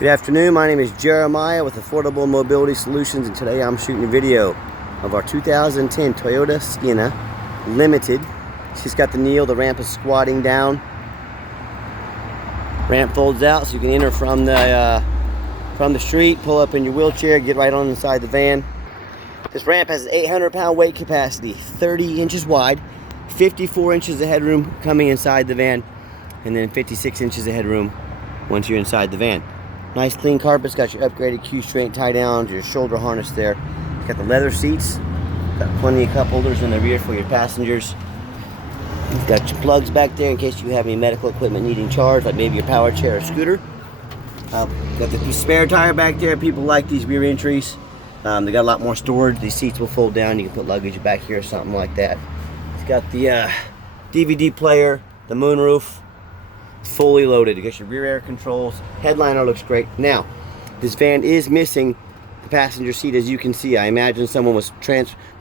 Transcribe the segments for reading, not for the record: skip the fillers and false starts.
Good afternoon, my name is Jeremiah with Affordable Mobility Solutions, and today I'm shooting a video of our 2010 Toyota Sienna Limited. She's got the kneel, the ramp is squatting down. Ramp folds out so you can enter from the street, pull up in your wheelchair, get right on inside the van. This ramp has an 800-pound weight capacity, 30 inches wide, 54 inches of headroom coming inside the van, and then 56 inches of headroom once you're inside the van. Nice clean carpets, got your upgraded Q-straight tie downs, your shoulder harness there. It's got the leather seats, got plenty of cup holders in the rear for your passengers. You've got your plugs back there in case you have any medical equipment needing charge, like maybe your power chair or scooter. Got the spare tire back there. People like these rear entries. They got a lot more storage. These seats will fold down. You can put luggage back here or something like that. It's got the DVD player, the moonroof. Fully loaded. You got your rear air controls. Headliner looks great. Now, this van is missing the passenger seat, as you can see. I imagine someone was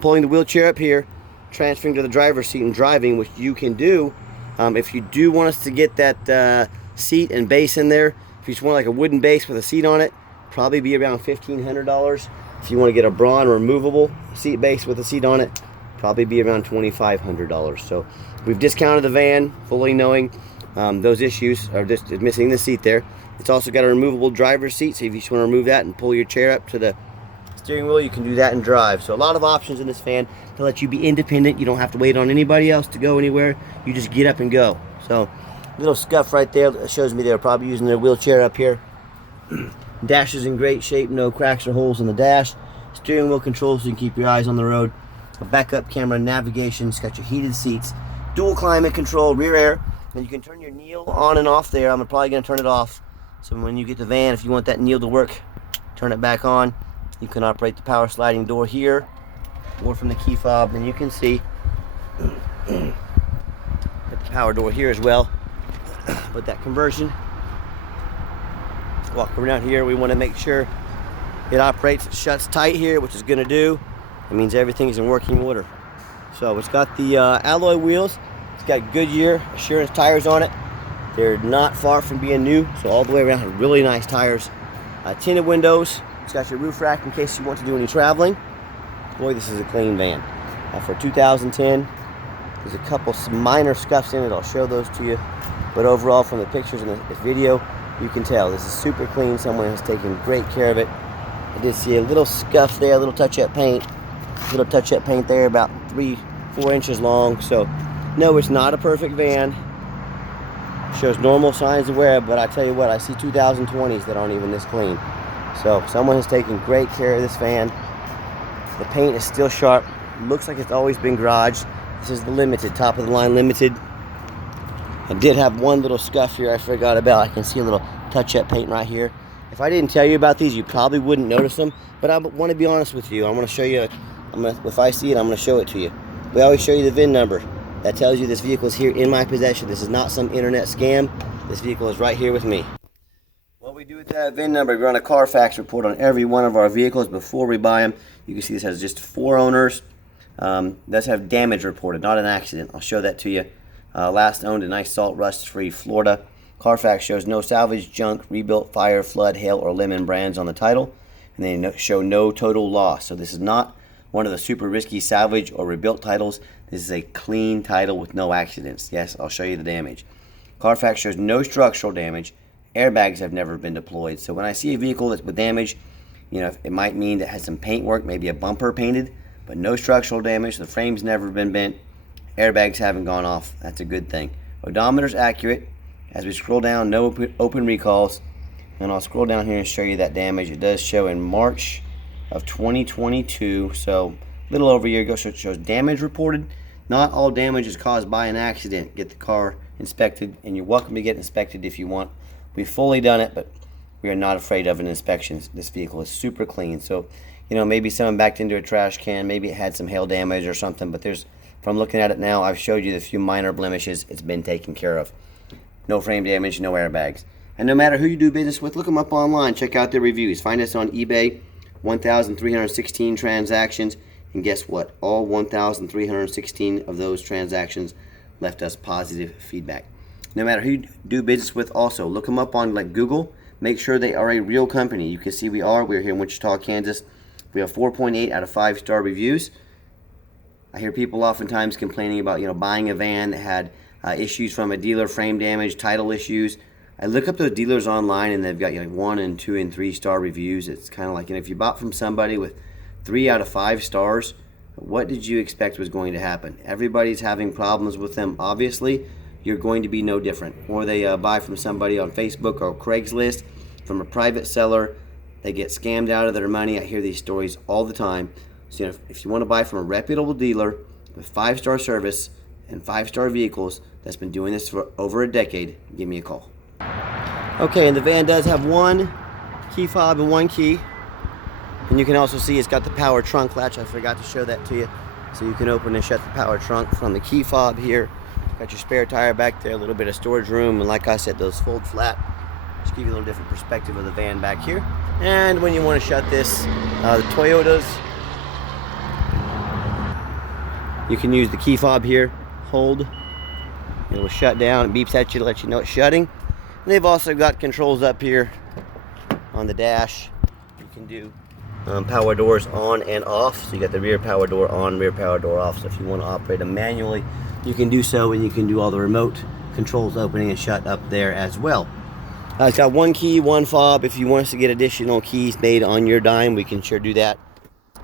pulling the wheelchair up here, transferring to the driver's seat and driving, which you can do. If you do want us to get that seat and base in there, if you just want like a wooden base with a seat on it, probably be around $1,500. If you want to get a brawn removable seat base with a seat on it, probably be around $2,500. So we've discounted the van, fully knowing those issues are just missing the seat there. It's also got a removable driver's seat, so if you just want to remove that and pull your chair up to the steering wheel, you can do that and drive. So a lot of options in this van to let you be independent. You don't have to wait on anybody else to go anywhere. You just get up and go. So little scuff right there that shows me they're probably using their wheelchair up here. Dash is in great shape, no cracks or holes in the dash. Steering wheel controls so you can keep your eyes on the road. A backup camera, navigation. It's got your heated seats, dual climate control, rear air. And you can turn your kneel on and off there. I'm probably going to turn it off. So when you get the van, if you want that kneel to work, turn it back on. You can operate the power sliding door here or from the key fob. And you can see the power door here as well. But that conversion, walk around here, we want to make sure it operates, it shuts tight here, which is going to do. It means everything is in working order. So it's got the alloy wheels. It's got Goodyear Assurance tires on it. They're not far from being new, so all the way around, really nice tires. Tinted windows. It's got your roof rack in case you want to do any traveling. Boy, this is a clean van. For 2010, there's a couple minor scuffs in it. I'll show those to you. But overall, from the pictures and the video, you can tell this is super clean. Someone has taken great care of it. I did see a little scuff there, a little touch-up paint. A little touch-up paint there, about 3-4 inches long. So no, it's not a perfect van. Shows normal signs of wear, but I tell you what, I see 2020s that aren't even this clean. So someone has taken great care of this van. The paint is still sharp. Looks like it's always been garaged. This is the Limited, top of the line Limited. I did have one little scuff here I forgot about. I can see a little touch-up paint right here. If I didn't tell you about these, you probably wouldn't notice them. But I want to be honest with you. I want to show you. If I see it, I'm going to show it to you. We always show you the VIN number. That tells you this vehicle is here in my possession. This is not some internet scam. This vehicle is right here with me. What we do with that VIN number, we run a Carfax report on every one of our vehicles before we buy them. You can see this has just 4 owners. Does have damage reported, not an accident. I'll show that to you. Last owned in nice salt rust-free Florida. Carfax shows no salvage, junk, rebuilt, fire, flood, hail, or lemon brands on the title. And they show no total loss. So this is not one of the super risky salvage or rebuilt titles. This is a clean title with no accidents. Yes, I'll show you the damage. Carfax shows no structural damage. Airbags have never been deployed. So when I see a vehicle that's with damage, you know, it might mean that has some paint work, maybe a bumper painted, but no structural damage. The frame's never been bent. Airbags haven't gone off. That's a good thing. Odometer's accurate. As we scroll down, no open recalls. And I'll scroll down here and show you that damage. It does show in March of 2022, so a little over a year ago. So it shows damage reported. Not all damage is caused by an accident. Get the car inspected, and you're welcome to get inspected if you want. We've fully done it, but we are not afraid of an inspection. This vehicle is super clean. So, you know, maybe someone backed into a trash can, maybe it had some hail damage or something, but from looking at it now, I've showed you the few minor blemishes. It's been taken care of. No frame damage, no airbags. And no matter who you do business with, look them up online. Check out their reviews. Find us on eBay. 1,316 transactions, and guess what? All 1,316 of those transactions left us positive feedback. No matter who you do business with, also look them up on like Google, make sure they are a real company. You can see we're here in Wichita, Kansas. We have 4.8 out of 5-star reviews. I hear people oftentimes complaining about, buying a van that had issues from a dealer, frame damage, title issues. I look up those dealers online and they've got 1 and 2 and 3-star reviews. It's kind of like, if you bought from somebody with 3 out of 5 stars, what did you expect was going to happen? Everybody's having problems with them. Obviously, you're going to be no different. Or they buy from somebody on Facebook or Craigslist, from a private seller. They get scammed out of their money. I hear these stories all the time. So if you want to buy from a reputable dealer with 5-star service and 5-star vehicles that's been doing this for over a decade, give me a call. Okay, and the van does have 1 key fob and 1 key. And you can also see it's got the power trunk latch. I forgot to show that to you. So you can open and shut the power trunk from the key fob here. Got your spare tire back there, a little bit of storage room, and like I said, those fold flat. Just give you a little different perspective of the van back here. And when you want to shut this, the Toyotas, you can use the key fob here, hold. It will shut down, it beeps at you to let you know it's shutting. And they've also got controls up here on the dash. You can do power doors on and off. So you got the rear power door on, rear power door off. So if you want to operate them manually, you can do so, and you can do all the remote controls opening and shut up there as well. It's got 1 key, 1 fob. If you want us to get additional keys made on your dime, we can sure do that.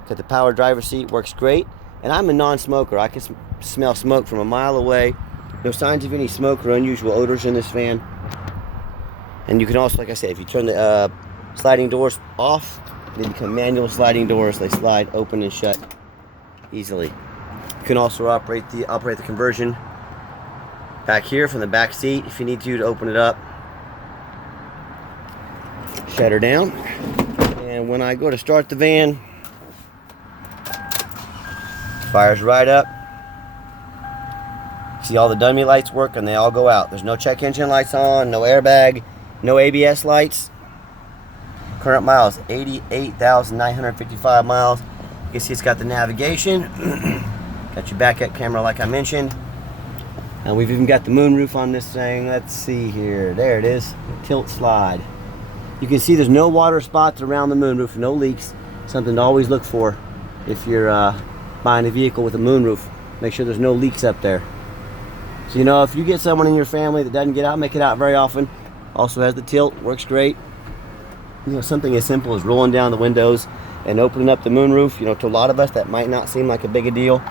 Got the power driver seat, works great. And I'm a non-smoker. I can smell smoke from a mile away. No signs of any smoke or unusual odors in this van. And you can also, like I said, if you turn the sliding doors off, they become manual sliding doors. They slide open and shut easily. You can also operate the conversion back here from the back seat if you need to open it up. Shut her down. And when I go to start the van, fires right up. See all the dummy lights work and they all go out. There's no check engine lights on, no airbag, no ABS lights. Current miles, 88,955 miles. You can see it's got the navigation. Got your backup camera like I mentioned. And we've even got the moonroof on this thing. Let's see here. There it is. Tilt slide. You can see there's no water spots around the moonroof, no leaks. Something to always look for if you're buying a vehicle with a moonroof. Make sure there's no leaks up there. So if you get someone in your family that doesn't make it out very often, also has the tilt, works great. Something as simple as rolling down the windows and opening up the moonroof. To a lot of us that might not seem like a big a deal,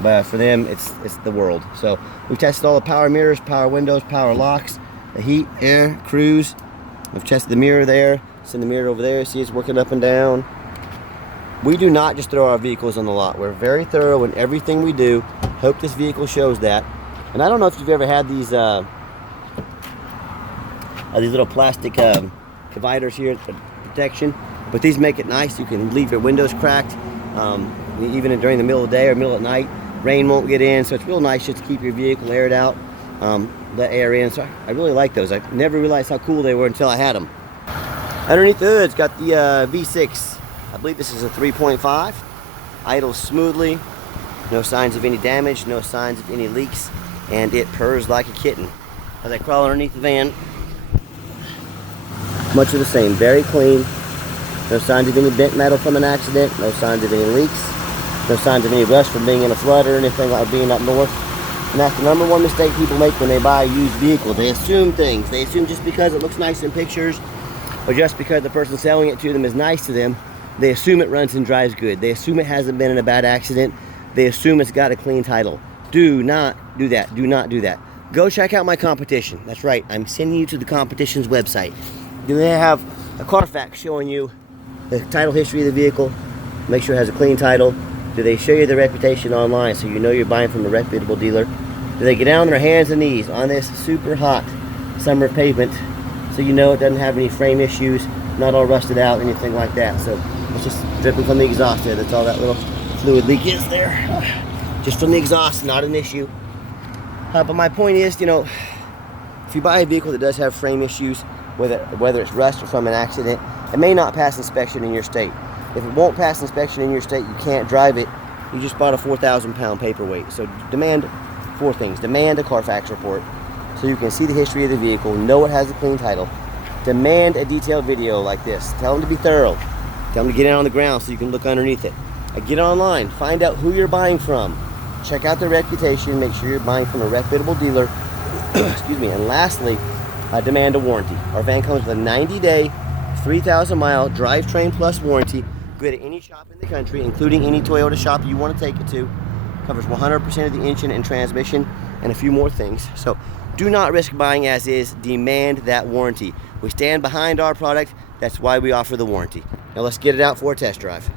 but for them it's the world. So we've tested all the power mirrors, power windows, power locks, the heat, air, cruise. We've tested the mirror there, send the mirror over there, see it's working up and down. We do not just throw our vehicles on the lot. We're very thorough in everything we do. Hope this vehicle shows that. And I don't know if you've ever had these little plastic dividers here for protection, but these make it nice. You can leave your windows cracked, even during the middle of the day or middle of the night. Rain won't get in, so it's real nice just to keep your vehicle aired out, let air in. So I really like those. I never realized how cool they were until I had them. Underneath the hood, it's got the V6. I believe this is a 3.5. Idles smoothly. No signs of any damage, no signs of any leaks, and it purrs like a kitten. As I crawl underneath the van, much of the same, very clean. No signs of any bent metal from an accident, no signs of any leaks, no signs of any rust from being in a flood or anything like being up north. And that's the number one mistake people make when they buy a used vehicle. They assume things. They assume just because it looks nice in pictures, or just because the person selling it to them is nice to them, they assume it runs and drives good. They assume it hasn't been in a bad accident. They assume it's got a clean title. Do not do that. Do not do that. Go check out my competition. That's right. I'm sending you to the competition's website. Do they have a Carfax showing you the title history of the vehicle? Make sure it has a clean title. Do they show you the reputation online so you know you're buying from a reputable dealer? Do they get down on their hands and knees on this super hot summer pavement so you know it doesn't have any frame issues, not all rusted out, anything like that? So it's just dripping from the exhaust there. That's all that little fluid leak is there. Just from the exhaust, not an issue. But my point is, if you buy a vehicle that does have frame issues, whether it's rust or from an accident, it may not pass inspection in your state. If it won't pass inspection in your state, you can't drive it. You just bought a 4,000-pound paperweight. So demand 4 things. Demand a Carfax report so you can see the history of the vehicle, know it has a clean title, demand a detailed video like this. Tell them to be thorough. Tell them to get in on the ground so you can look underneath it. Get online, find out who you're buying from. Check out their reputation, make sure you're buying from a reputable dealer. Excuse me. And lastly, demand a warranty. Our van comes with a 90-day, 3,000-mile drivetrain plus warranty. Good at any shop in the country, including any Toyota shop you want to take it to. Covers 100% of the engine and transmission and a few more things. So do not risk buying as is. Demand that warranty. We stand behind our product. That's why we offer the warranty. Now let's get it out for a test drive.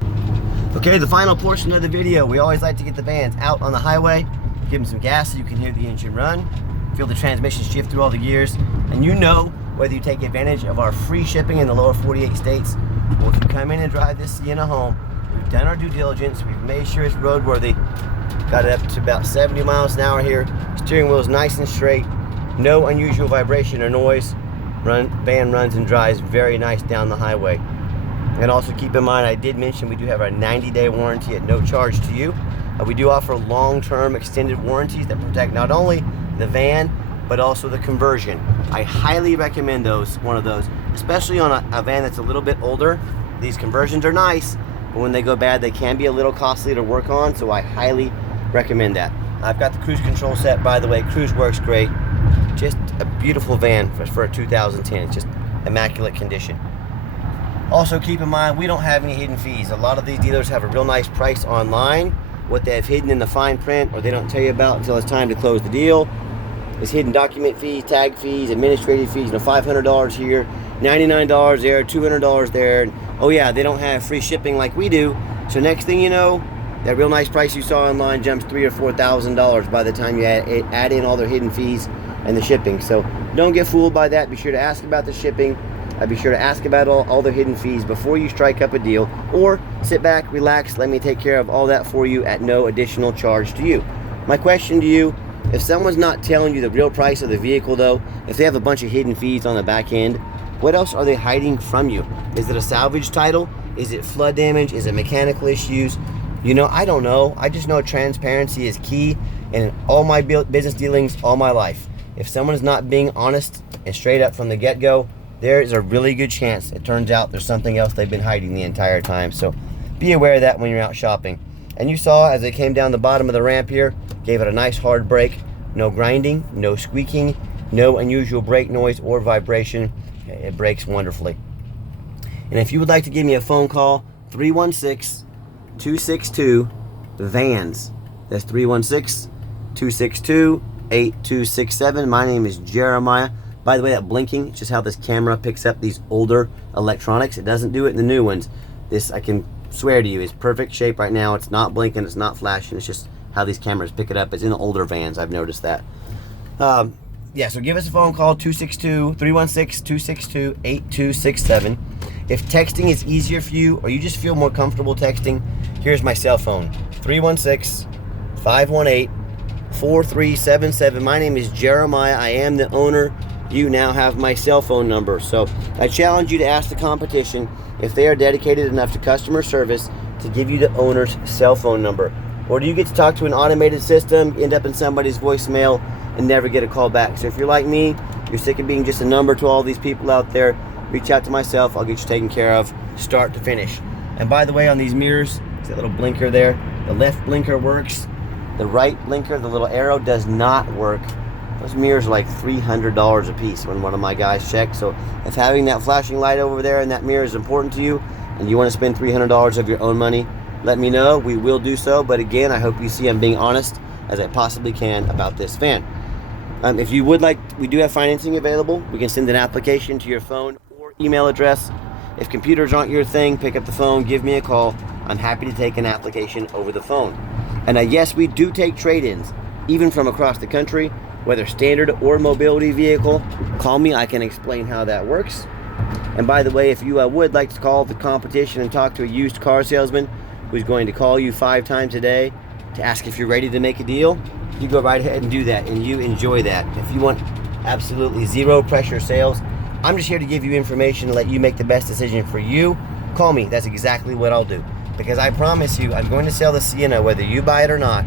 Okay, the final portion of the video. We always like to get the vans out on the highway, give them some gas so you can hear the engine run, feel the transmission shift through all the gears, and you know whether you take advantage of our free shipping in the lower 48 states, or if you come in and drive this Sienna home. We've done our due diligence, we've made sure it's roadworthy, got it up to about 70 miles an hour here, steering wheel is nice and straight, no unusual vibration or noise, van runs and drives very nice down the highway. And also keep in mind, I did mention we do have our 90-day warranty at no charge to you. We do offer long-term extended warranties that protect not only the van, but also the conversion. I highly recommend one of those, especially on a van that's a little bit older. These conversions are nice, but when they go bad, they can be a little costly to work on, so I highly recommend that. I've got the cruise control set, by the way. Cruise works great. Just a beautiful van for a 2010. It's just immaculate condition. Also keep in mind, we don't have any hidden fees. A lot of these dealers have a real nice price online. What they have hidden in the fine print, or they don't tell you about until it's time to close the deal, is hidden document fees, tag fees, administrative fees. $500 here, $99 there, $200 there. And, oh yeah, they don't have free shipping like we do. So next thing you know, that real nice price you saw online jumps $3,000 or $4,000 by the time you add in all their hidden fees and the shipping. So don't get fooled by that. Be sure to ask about the shipping. Be sure to ask about all the hidden fees before you strike up a deal, or sit back, relax, let me take care of all that for you at no additional charge to you. My question to you, if someone's not telling you the real price of the vehicle though, if they have a bunch of hidden fees on the back end, what else are they hiding from you? Is it a salvage title? Is it flood damage? Is it mechanical issues? You know, I don't know. I just know transparency is key in all my business dealings all my life. If someone's not being honest and straight up from the get-go, there is a really good chance it turns out there's something else they've been hiding the entire time. So be aware of that when you're out shopping. And you saw as it came down the bottom of the ramp here, gave it a nice hard brake. No grinding, no squeaking, no unusual brake noise or vibration. It brakes wonderfully. And if you would like to give me a phone call, 316-262-VANS. That's 316-262-8267. My name is Jeremiah. By the way, that blinking is just how this camera picks up these older electronics. It doesn't do it in the new ones. This, I can swear to you, is perfect shape right now. It's not blinking, it's not flashing. It's just how these cameras pick it up. It's in the older vans, I've noticed that. Yeah, so give us a phone call, 316-262-8267. If texting is easier for you, or you just feel more comfortable texting, here's my cell phone, 316-518-4377. My name is Jeremiah. I am the owner. You now have my cell phone number. So I challenge you to ask the competition if they are dedicated enough to customer service to give you the owner's cell phone number. Or do you get to talk to an automated system, end up in somebody's voicemail, and never get a call back? So if you're like me, you're sick of being just a number to all these people out there, reach out to myself. I'll get you taken care of, start to finish. And by the way, on these mirrors, see that little blinker there? The left blinker works. The right blinker, the little arrow, does not work. Those mirrors are like $300 a piece when one of my guys checked. So if having that flashing light over there and that mirror is important to you, and you want to spend $300 of your own money, let me know. We will do so. But again, I hope you see I'm being honest as I possibly can about this van. If you would like, we do have financing available. We can send an application to your phone or email address. If computers aren't your thing, pick up the phone, give me a call. I'm happy to take an application over the phone. And yes, we do take trade-ins, even from across the country, whether standard or mobility vehicle. Call me, I can explain how that works. And by the way, if you would like to call the competition and talk to a used car salesman who's going to call you 5 times a day to ask if you're ready to make a deal, you go right ahead and do that, and you enjoy that. If you want absolutely zero pressure sales, I'm just here to give you information to let you make the best decision for you. Call me, that's exactly what I'll do. Because I promise you, I'm going to sell the Sienna whether you buy it or not.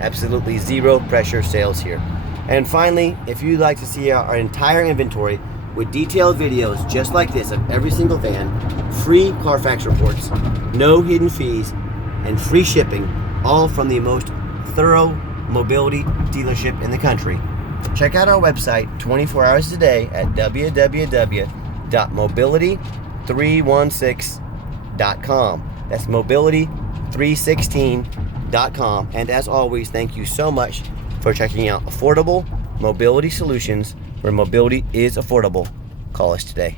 Absolutely zero pressure sales here. And finally, if you'd like to see our entire inventory, with detailed videos just like this of every single van, free Carfax reports, no hidden fees, and free shipping, all from the most thorough mobility dealership in the country. Check out our website 24 hours a day at www.mobility316.com. That's mobility316.com. And as always, thank you so much for checking out affordable mobility solutions where mobility is affordable. Call us today.